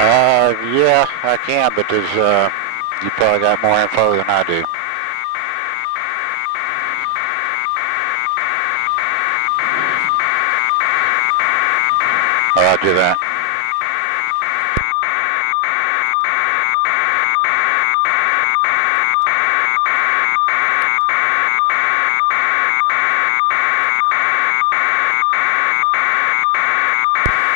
Yeah, I can, but there's, you probably got more info than I do. Roger that.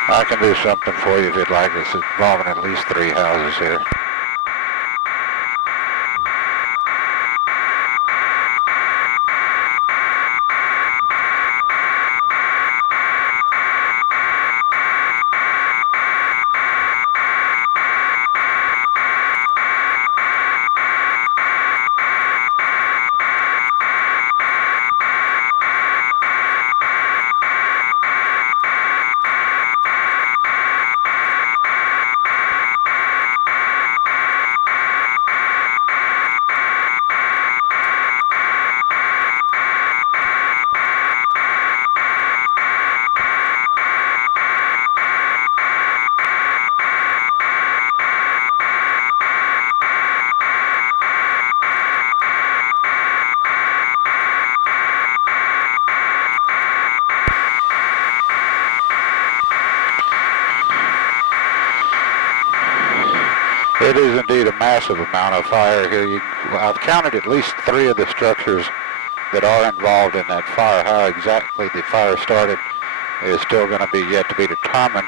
I can do something for you if you'd like. It's involving at least 3 houses here. It is indeed a massive amount of fire here. I've counted at least 3 of the structures that are involved in that fire. How exactly the fire started is still going to be yet to be determined.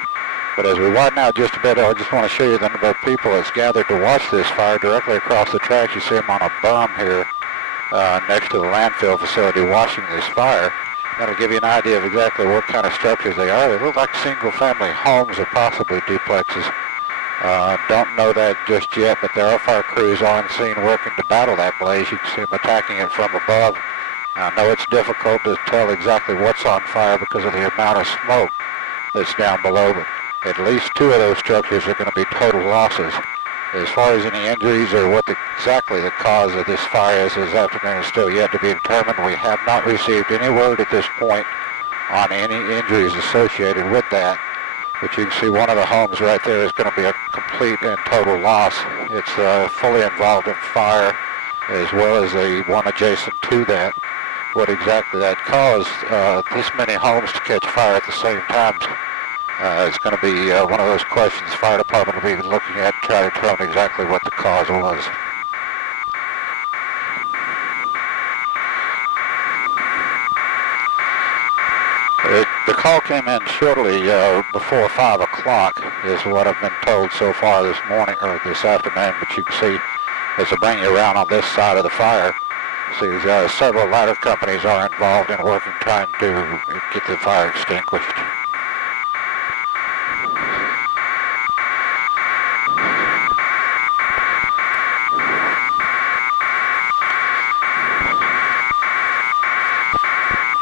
But as we widen out just a bit, I just want to show you the number of people that's gathered to watch this fire directly across the tracks. You see them on a berm here next to the landfill facility watching this fire. That'll give you an idea of exactly what kind of structures they are. They look like single-family homes or possibly duplexes. Don't know that just yet, but there are fire crews on scene working to battle that blaze. You can see them attacking it from above. I know it's difficult to tell exactly what's on fire because of the amount of smoke that's down below, but at least 2 of those structures are going to be total losses. As far as any injuries or what exactly the cause of this fire is this afternoon is still yet to be determined. We have not received any word at this point on any injuries associated with that. But you can see one of the homes right there is going to be a complete and total loss. It's fully involved in fire, as well as the one adjacent to that. What exactly that caused this many homes to catch fire at the same time is going to be one of those questions the fire department will be looking at to try to determine exactly what the cause was. The call came in shortly before 5 o'clock is what I've been told so far this morning, or this afternoon, but you can see as I bring you around on this side of the fire, see several ladder companies are involved in working trying to get the fire extinguished.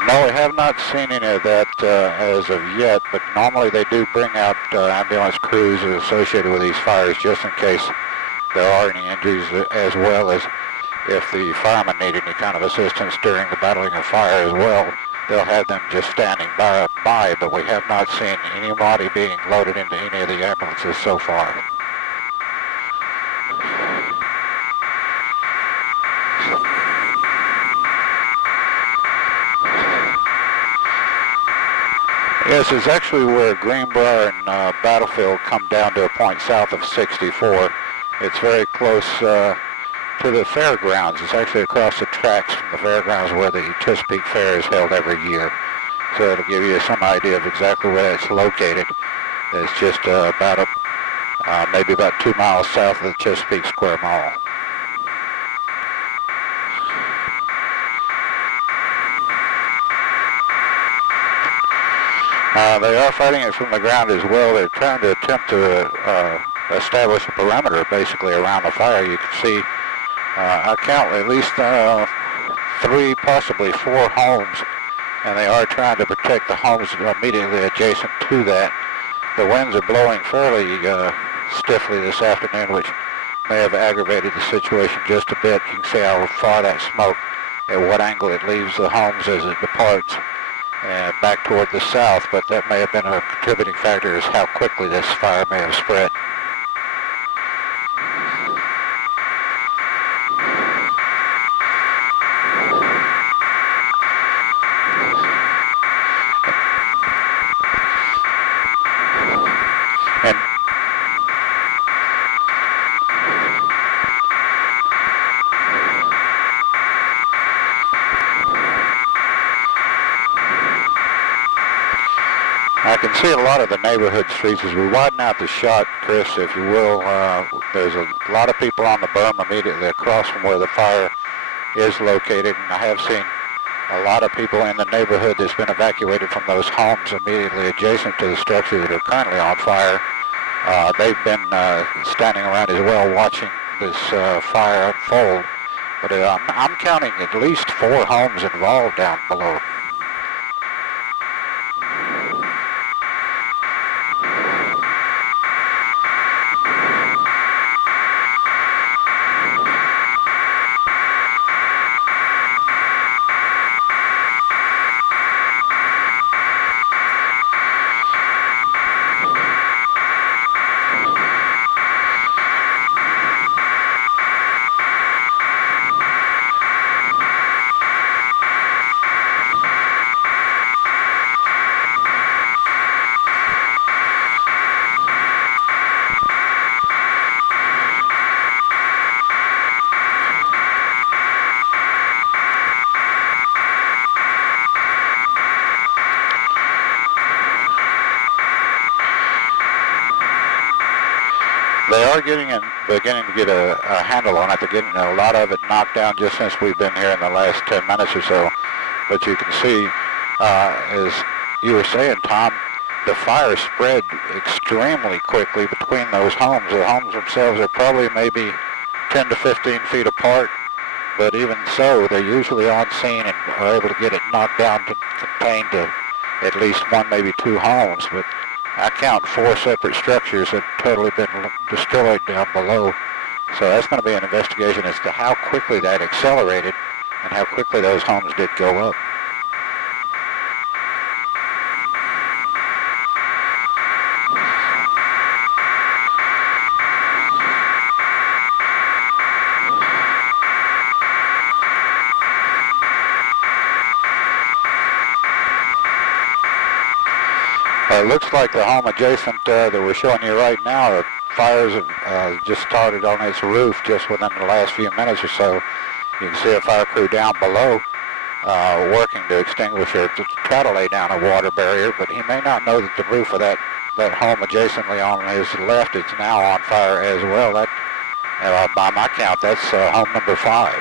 No, we have not seen any of that as of yet, but normally they do bring out ambulance crews associated with these fires just in case there are any injuries, as well as if the firemen need any kind of assistance during the battling of fire as well. They'll have them just standing by, but we have not seen anybody being loaded into any of the ambulances so far. Yes, it's actually where Greenbrier and Battlefield come down to a point south of 64. It's very close to the fairgrounds. It's actually across the tracks from the fairgrounds where the Chesapeake Fair is held every year. So it'll give you some idea of exactly where it's located. It's just maybe about 2 miles south of the Chesapeake Square Mall. They are fighting it from the ground as well. They're trying to attempt to establish a perimeter basically around the fire. You can see, I count at least 3, possibly 4 homes, and they are trying to protect the homes immediately adjacent to that. The winds are blowing fairly stiffly this afternoon, which may have aggravated the situation just a bit. You can see how far that smoke, at what angle it leaves the homes as it departs. And back toward the south, but that may have been a contributing factor as how quickly this fire may have spread. And I can see a lot of the neighborhood streets as we widen out the shot, Chris, if you will. There's a lot of people on the berm immediately across from where the fire is located, and I have seen a lot of people in the neighborhood that's been evacuated from those homes immediately adjacent to the structure that are currently on fire. They've been standing around as well watching this fire unfold, but I'm counting at least 4 homes involved down below. They are beginning to get a handle on it. They're getting a lot of it knocked down just since we've been here in the last 10 minutes or so. But you can see, as you were saying, Tom, the fire spread extremely quickly between those homes. The homes themselves are probably maybe 10 to 15 feet apart, but even so, they're usually on scene and are able to get it knocked down to contain to at least 1, maybe 2 homes. But I count 4 separate structures that have totally been destroyed down below. So that's going to be an investigation as to how quickly that accelerated and how quickly those homes did go up. It looks like the home adjacent that we're showing you right now, the fires have just started on its roof just within the last few minutes or so. You can see a fire crew down below working to extinguish or to try to lay down a water barrier, but he may not know that the roof of that home adjacently on his left is now on fire as well. That, by my count, that's home number 5.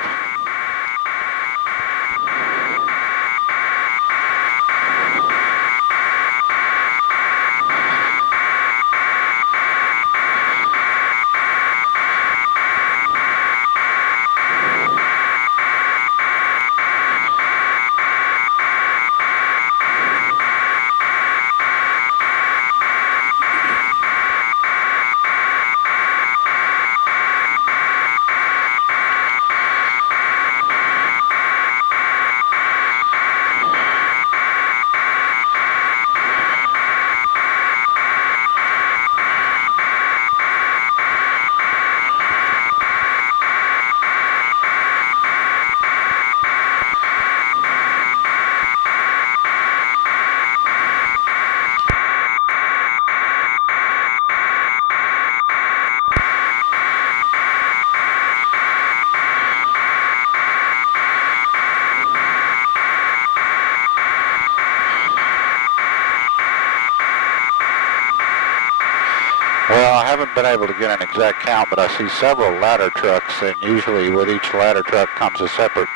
Well, I haven't been able to get an exact count, but I see several ladder trucks, and usually with each ladder truck comes a separate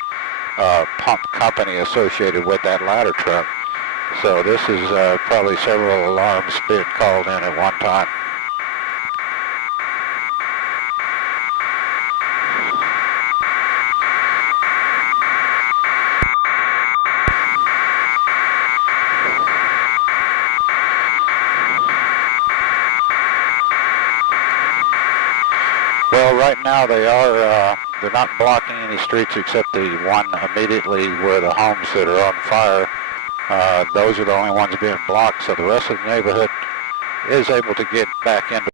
pump company associated with that ladder truck. So this is probably several alarms being called in at one time. Well, right now they're not blocking any streets except the one immediately where the homes that are on fire. Those are the only ones being blocked, so the rest of the neighborhood is able to get back into